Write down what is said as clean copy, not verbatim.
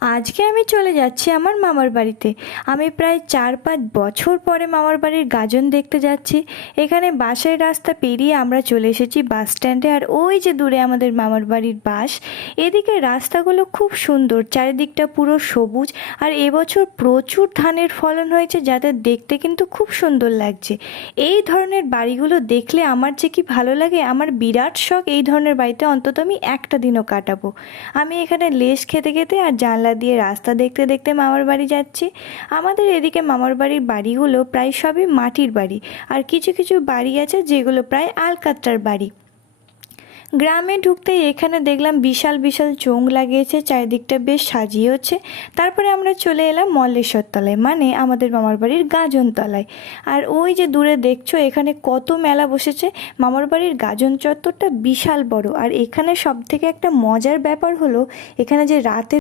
আজকে আমি চলে যাচ্ছি আমার মামার বাড়িতে। আমি প্রায় 4-5 বছর পরে মামার বাড়ির গাজন দেখতে যাচ্ছি। এখানে বাসের রাস্তা পেরিয়ে আমরা চলে এসেছি বাস স্ট্যান্ডে, আর ওই যে দূরে আমাদের মামার বাড়ির বাস। এদিকে রাস্তাগুলো খুব সুন্দর, চারিদিকটা পুরো সবুজ। আর এবছর প্রচুর ধানের ফলন হয়েছে, যাদের দেখতে কিন্তু খুব সুন্দর লাগছে। এই ধরনের বাড়িগুলো দেখলে আমার যে কি ভালো লাগে, আমার বিরাট শখ এই ধরনের বাড়িতে অন্তত আমি একটা দিনও কাটাবো। আমি এখানে লেশ খেতে খেতে আর জানলা দিয়ে রাস্তা দেখতে দেখতে মামার বাড়ি যাচ্ছি। আমাদের এদিকে মামার বাড়ির বাড়িগুলো প্রায় সবই মাটির বাড়ি, আর কিছু কিছু বাড়ি আছে যেগুলো প্রায় আলকাতরার বাড়ি। গ্রামে ঢুকতেই এখানে দেখলাম বিশাল বিশাল চোঙ লাগিয়েছে, চারিদিকটা বেশ সাজিয়েছে। তারপরে আমরা চলে এলাম মল্লেশ্বর তলায়, মানে আমাদের মামার বাড়ির গাজন তলায়। আর ওই যে দূরে দেখছো এখানে কত মেলা বসেছে। মামার বাড়ির গাজন চত্বরটা বিশাল বড়, আর এখানে সব থেকে একটা মজার ব্যাপার হলো এখানে যে রাতে